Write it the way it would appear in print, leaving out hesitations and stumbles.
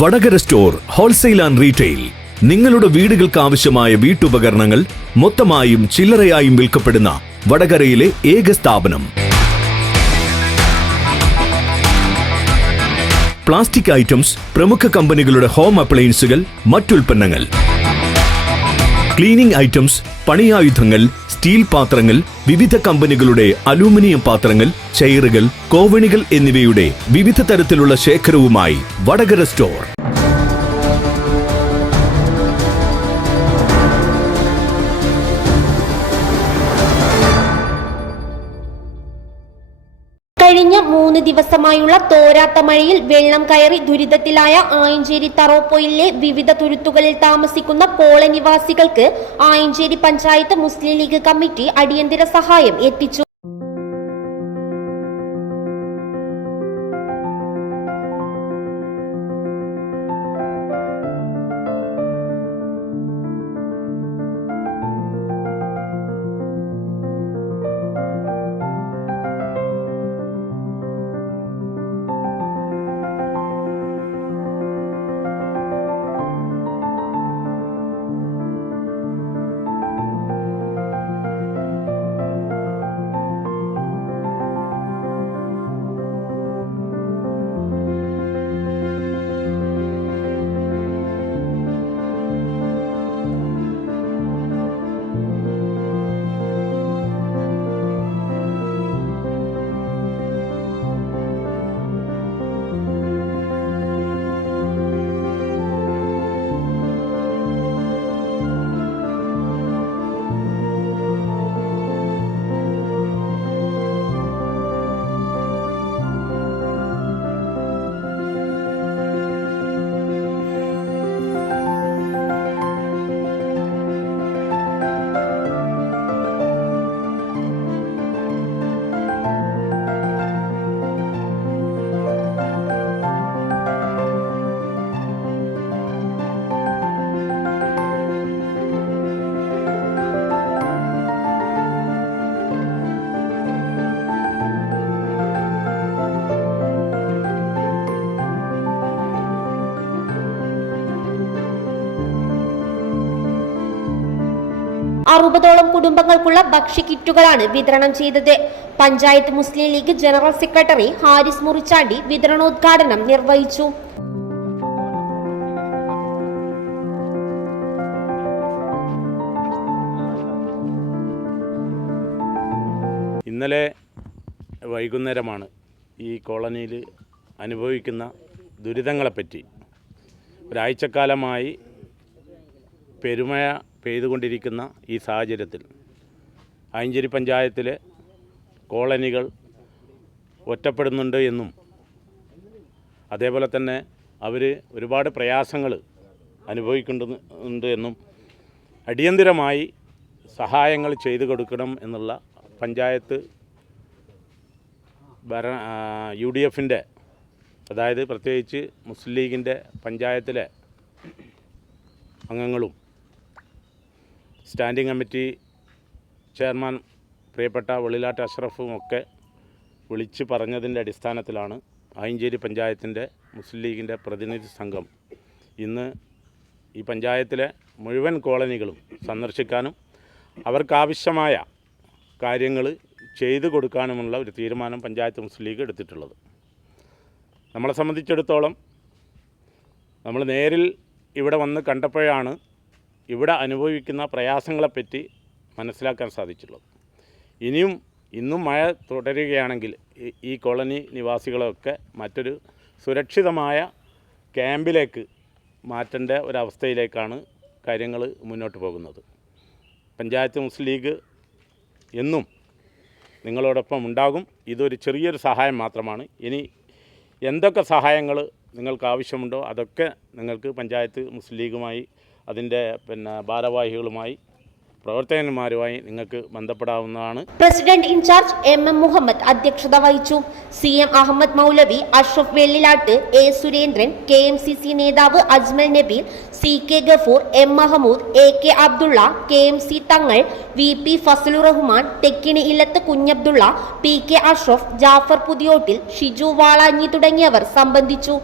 Vadakara store wholesale and retail. നിങ്ങളുടെ വീടുകൾക്ക് ആവശ്യമായ വീട്ടുപകരണങ്ങൾ മൊത്തമായും ചില്ലറയായും വിൽക്കപ്പെടുന്ന വടകരയിലെ ഏക സ്ഥാപനം. പ്ലാസ്റ്റിക് ഐറ്റംസ്, പ്രമുഖ കമ്പനികളുടെ ഹോം അപ്ലയൻസുകൾ, മറ്റുൽപ്പന്നങ്ങൾ, ക്ലീനിംഗ് ഐറ്റംസ്, പണിയായുധങ്ങൾ, സ്റ്റീൽ പാത്രങ്ങൾ, വിവിധ കമ്പനികളുടെ അലൂമിനിയം പാത്രങ്ങൾ, ചെയറുകൾ, കോവണികൾ എന്നിവയുടെ വിവിധ തരത്തിലുള്ള ശേഖരവുമായി വടകര സ്റ്റോർ. കഴിഞ്ഞ 3 ദിവസമായുള്ള തോരാത്ത മഴയിൽ വെള്ളം കയറി ദുരിതത്തിലായ ആയഞ്ചേരി തറോപ്പൊയിലെ വിവിധ തുരുത്തുകളിൽ താമസിക്കുന്ന കോളനിവാസികൾക്ക് ആയഞ്ചേരി പഞ്ചായത്ത് മുസ്ലിം ലീഗ് കമ്മിറ്റി അടിയന്തര സഹായം എത്തിച്ചു. അറുപതോളം കുടുംബങ്ങൾക്കുള്ള ഭക്ഷ്യക്കിറ്റുകളാണ് വിതരണം ചെയ്തത്. പഞ്ചായത്ത് മുസ്ലിം ലീഗ് ജനറൽ സെക്രട്ടറി ഹാരിസ് മുറിച്ചാണ്ടി വിതരണോദ്ഘാടനം നിർവഹിച്ചു. ഇന്നലെ വൈകുന്നേരമാണ് ഈ കോളനിയിൽ അനുഭവിക്കുന്ന ദുരിതങ്ങളെപ്പറ്റി ഒരാഴ്ചക്കാലമായി പെരുമഴ പെയ്തുകൊണ്ടിരിക്കുന്ന ഈ സാഹചര്യത്തിൽ ആയഞ്ചേരി പഞ്ചായത്തിലെ കോളനികൾ ഒറ്റപ്പെടുന്നുണ്ട് എന്നും അതേപോലെ തന്നെ അവർ ഒരുപാട് പ്രയാസങ്ങൾ അനുഭവിക്കുന്നുണ്ട് എന്നും അടിയന്തിരമായി സഹായങ്ങൾ ചെയ്തു കൊടുക്കണം എന്നുള്ള പഞ്ചായത്ത് UDFൻ്റെ അതായത് പ്രത്യേകിച്ച് മുസ്ലിം ലീഗിൻ്റെ പഞ്ചായത്തിലെ അംഗങ്ങളും സ്റ്റാൻഡിംഗ് കമ്മിറ്റി ചെയർമാൻ പ്രിയപ്പെട്ട വെള്ളിലാട്ട് അഷ്റഫും ഒക്കെ വിളിച്ച് പറഞ്ഞതിൻ്റെ അടിസ്ഥാനത്തിലാണ് ആയഞ്ചേരി പഞ്ചായത്തിൻ്റെ മുസ്ലിം ലീഗിൻ്റെ പ്രതിനിധി സംഘം ഇന്ന് ഈ പഞ്ചായത്തിലെ മുഴുവൻ കോളനികളും സന്ദർശിക്കാനും അവർക്കാവശ്യമായ കാര്യങ്ങൾ ചെയ്തു കൊടുക്കാനുമുള്ള ഒരു തീരുമാനം പഞ്ചായത്ത് മുസ്ലിം ലീഗ് എടുത്തിട്ടുള്ളത്. നമ്മളെ സംബന്ധിച്ചിടത്തോളം നമ്മൾ നേരിൽ ഇവിടെ വന്ന് കണ്ടപ്പോഴാണ് ഇവിടെ അനുഭവിക്കുന്ന പ്രയാസങ്ങളെപ്പറ്റി മനസ്സിലാക്കാൻ സാധിച്ചുള്ളത്. ഇന്നും മഴ തുടരുകയാണെങ്കിൽ ഈ കോളനി നിവാസികളൊക്കെ മറ്റൊരു സുരക്ഷിതമായ ക്യാമ്പിലേക്ക് മാറ്റേണ്ട ഒരവസ്ഥയിലേക്കാണ് കാര്യങ്ങൾ മുന്നോട്ട് പോകുന്നത്. പഞ്ചായത്ത് മുസ്ലിം ലീഗ് എന്നും നിങ്ങളോടൊപ്പം ഉണ്ടാകും. ഇതൊരു ചെറിയൊരു സഹായം മാത്രമാണ്. ഇനി എന്തൊക്കെ സഹായങ്ങൾ നിങ്ങൾക്ക് ആവശ്യമുണ്ടോ അതൊക്കെ നിങ്ങൾക്ക് പഞ്ചായത്ത് മുസ്ലിം ലീഗുമായി അതിൻ്റെ ഭാരവാഹികളുമായി പ്രവർത്തകന്മാരുമായി നിങ്ങൾക്ക് ബന്ധപ്പെടാവുന്നതാണ്. പ്രസിഡന്റ് ഇൻചാർജ് MM മുഹമ്മദ് അധ്യക്ഷത വഹിച്ചു. CM Ahmed Moulavi, Ashraf Vellilatt, A Surendran, KMCC നേതാവ് Ajmal Nabeel, CK Gafoor, M Mahmood, AK Abdulla, KMC തങ്ങൾ, VP ഫസലുർ റഹ്മാൻ, തെക്കിണി ഇല്ലത്ത് കുഞ്ഞബ്ദുള്ള, PK അഷ്റഫ്, ജാഫർ പുതിയോട്ടിൽ, ഷിജു വാളാഞ്ഞി തുടങ്ങിയവർ സംബന്ധിച്ചു.